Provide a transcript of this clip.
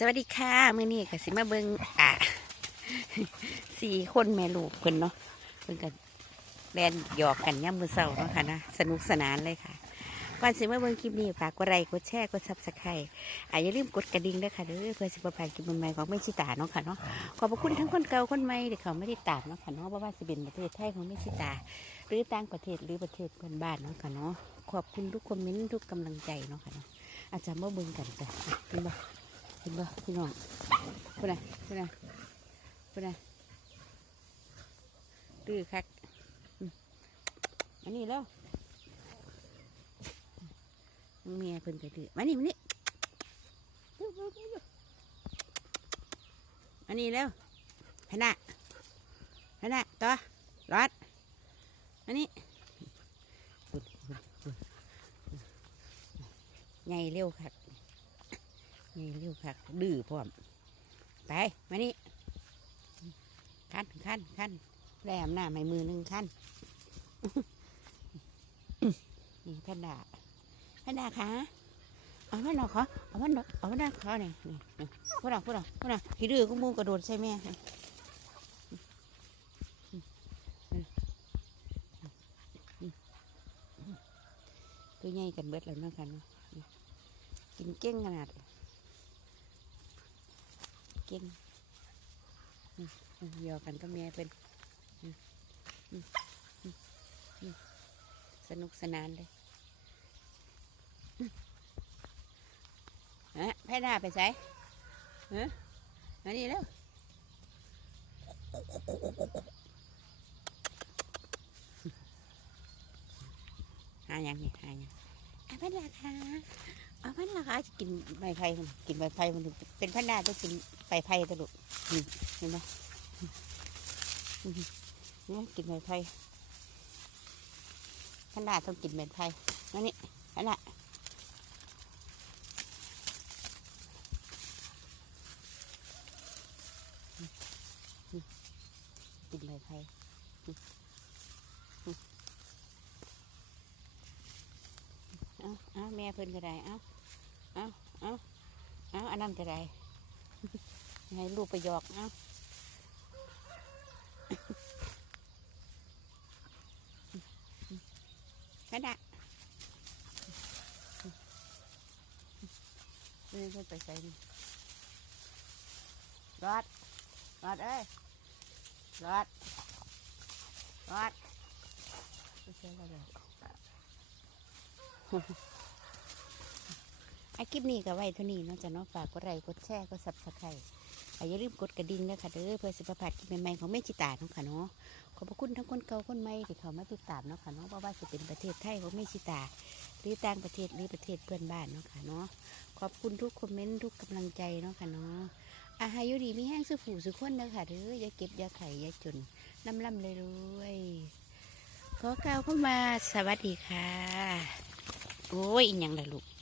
สวัสดีค่ะมื้อนี้ก็สิมาเบิ่งอะสี่คนแม่ลูกเพิ่นเนาะเพิ่นก็แลนหยอกกันย่ำมือเศร้าเนาะค่ะนะสนุกสนานเลยค่ะก่อนสิมาเบิ่งคลิปนี้ฝากกดไลค์กดแชร์กดซับสไครต์อะอย่าลืมกดกระดิ่งด้วยค่ะเด้อเพื่อสิบ่พลาดคลิปใหม่ๆของแม่ชิตาเนาะค่ะเนาะขอบพระคุณทั้งคนเก่าคนใหม่ที่เขาไม่ได้ตามเนาะค่ะเนาะบ่ว่าสิเป็นประเทศไทยของแม่ชิตา หรือต่างประเทศหรือประเทศเพื่อนบ้านเนาะค่ะเนาะขอบคุณทุกคอมเมนต์ทุกกำลังใจเนาะค่ะเนาะอาจารย์มาเบิ่งกันจ้ะเห็นบ่ เห็นบ่พี่น้องพูดนะพูดนะพูดนะดื้อคักอืมอันนี้แล้วเมียเพิ่นก็ดื้อมานี่มานี่เร็วเร็วเร็วเร็วอันนี้แล้วพนะพนะต่อรอดอันนี้ใหญ่เร็วคัก ใหญ่เร็วคักดื้อพร้อม ไป มานี่ขั้นขั้นขั้นแรมหน้าไม่มือหนึ่งขั้นนี่ท่านดาท่านดาคะเอามันหนอขอเอามันหนอเอามันหนอขอนี่นี่นี่พูดเอาพูดเอาพูดเอาขี้ดื้อกุ้งมูกระโดดใช่ไหมตัวใหญ่กันเบิดแล้วเนาะกันเนาะกินเก่งขนาด เก่งเดียวกันก็แม่เป็นสนุกสนานเลยฮะแพ้ดาไปใส่ฮะมานี่แล้วหายังนี่หายังอะแพ้ดาค่ะ เอาจะกินใบไผ่มันกินใบไผ่มันเป็นพันดาต้องกินใบไผ่ตลอดเห็นไหมเนี่ยกินใบไผ่พันดาต้องกินใบไผ่นั่นนี่พันดาอืมอืมกินใบไผ่อืมอืมเอาเอาแม่เพิ่นก็ได้เอา เอาเอาเอาอันนั้นก็ได้ให้ลูกไปหยอกเอาขนาดนี่เพิ่นไปใส่นี่รอดรอดเอ้ยรอดรอดไปใส่แล้วเดี๋ยว อาคลิปนี้ก็ไว้เท่านี้เนาะจะเนาะฝากกดไลค์กดแชร์กดซับสไครต์อย่าลืมกดกระดิ่งด้วยค่ะเด้อเพื่อสิบประพลาดคลิปใหม่ๆของแม่จิตาเนาะค่ะเนาะขอบพระคุณทั้งคนเก่าคนใหม่ที่เขามาติดตามเนาะค่ะเนาะเพราะว่าจะเป็นประเทศไทยของแม่จิตา หรือต่างประเทศหรือประเทศเพื่อนบ้านเนาะค่ะเนาะขอบคุณทุกคอมเมนต์ทุกกำลังใจเนาะค่ะเนาะอาหารยู่ดีมีแห้งสุผูสุขคนเด้อค่ะเด้ออย่าเก็บอย่าไข่อย่าจนน้ำล่ำเลยรวยขอกล่าวเข้ามาสวัสดีค่ะ โอ้ยอีหยังละลูก